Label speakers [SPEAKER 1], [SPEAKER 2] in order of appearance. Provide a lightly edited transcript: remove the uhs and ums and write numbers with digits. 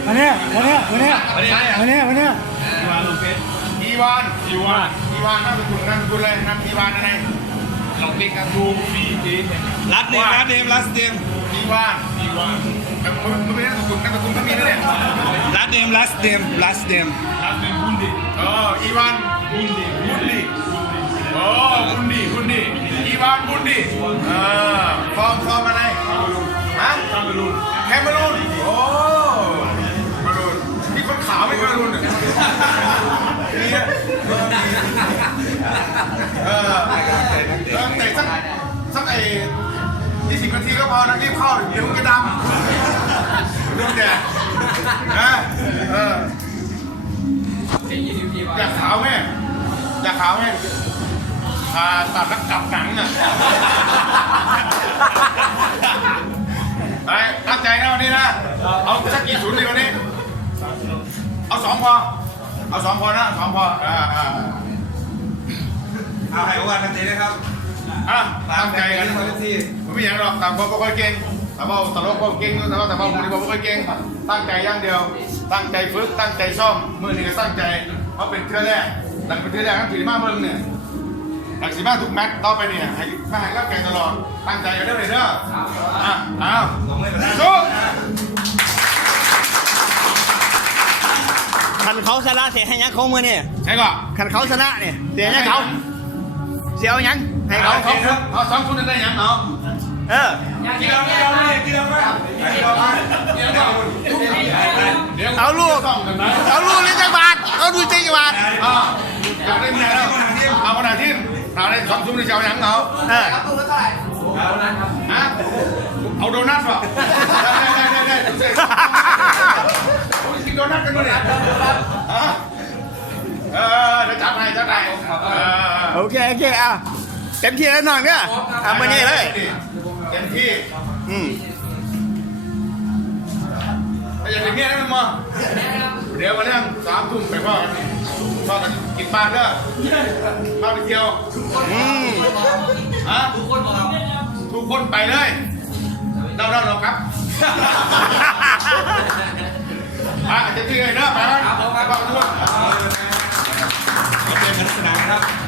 [SPEAKER 1] อันเนี้ยวันเนี้ยวันเนี้ย
[SPEAKER 2] อันนี้
[SPEAKER 1] วันเนี้ยวันเนี้ย
[SPEAKER 2] อีวานลูกเพชร
[SPEAKER 3] อีวานนั่นเป็นคุณอะไรนั่นอีวานอะไร
[SPEAKER 2] ลองติ๊กครับดูบีจีรัดเดม
[SPEAKER 3] อีวานมันไม่ได้นั่นเป็นคุณก็มีนะเนี่ย
[SPEAKER 2] รัดเดมบุนดี
[SPEAKER 3] อีวานบุนดีบุนดีอีวานบุนดีฟอร์มอะไรฮะแคมเบรูนโอ้มารูนนี่คนขาวไม่แคมเบรูนเนี่ยแต่สักไอ้20 นาทีก็พอนะรีบเข้าเดี๋ยวมันก็ดำเรื่องแดดนะอยากขาวไหมตัดแล้วกลับหนังน่ะไปตั้งใจนะวันนี้นะเอาสักกี่ศูนย์ดีวันนี้เอา2 พอนะ2 พอ
[SPEAKER 2] เอาให้วันกันทีนะครับ
[SPEAKER 3] ตั้งใจกันไม่อย่างหรอกต่างคนก็ค่อยเก่งแต่ว่าตลกก็เก่งแต่ว่าคนที่ก็ค่อยเก่งตั้งใจอย่างเดียวตั้งใจฝึกตั้งใจซ่อมมือนี้ก็ตั้งใจเพราะเป็นเทื่อแรกหลังเป็นเทื่อแรกทั้งสี่มาเมืองเนี่ยหลังสี่มาทุกแมตช์ต่อไปเนี่ยให้มาให้รับแกงตลอดตั้งใจกันได้เลยเด้อสู้
[SPEAKER 4] คันเขาชนะเสียให้ยังเขามือเนี่ย
[SPEAKER 3] ใช่ก่อน
[SPEAKER 4] คันเขาชนะเนี่ยเสียยังเขาเสียยังให้เขา
[SPEAKER 3] เขาซ้อมคุณได้ยังเนาะ
[SPEAKER 4] เอาลูกเล่นจังหวัดเอาดูจังหวัด
[SPEAKER 3] อยากได้เมียแล้วเอาขนาดที่เราได้ซ้อมคุณได้เจ้ายังเนาะเอาโดนัทป่ะได้กินโดนัทกันด้วยเนี่ยจะจับไหน
[SPEAKER 4] โอเคอ่ะเต็มที่แล้วน้องเนี่ยมาเนี่ยเลย
[SPEAKER 3] เต็มที่ถ้าอยากได้เมียได้มั้งเดี๋ยววันนี้3 ทุ่มไปพ่อกันกินปลาเด้อมาไปเที่ยวทุกคนไปเลยเราครับเต็มที่เลยเด้อไปครับทุกคน
[SPEAKER 2] เป็นลักษณะครับ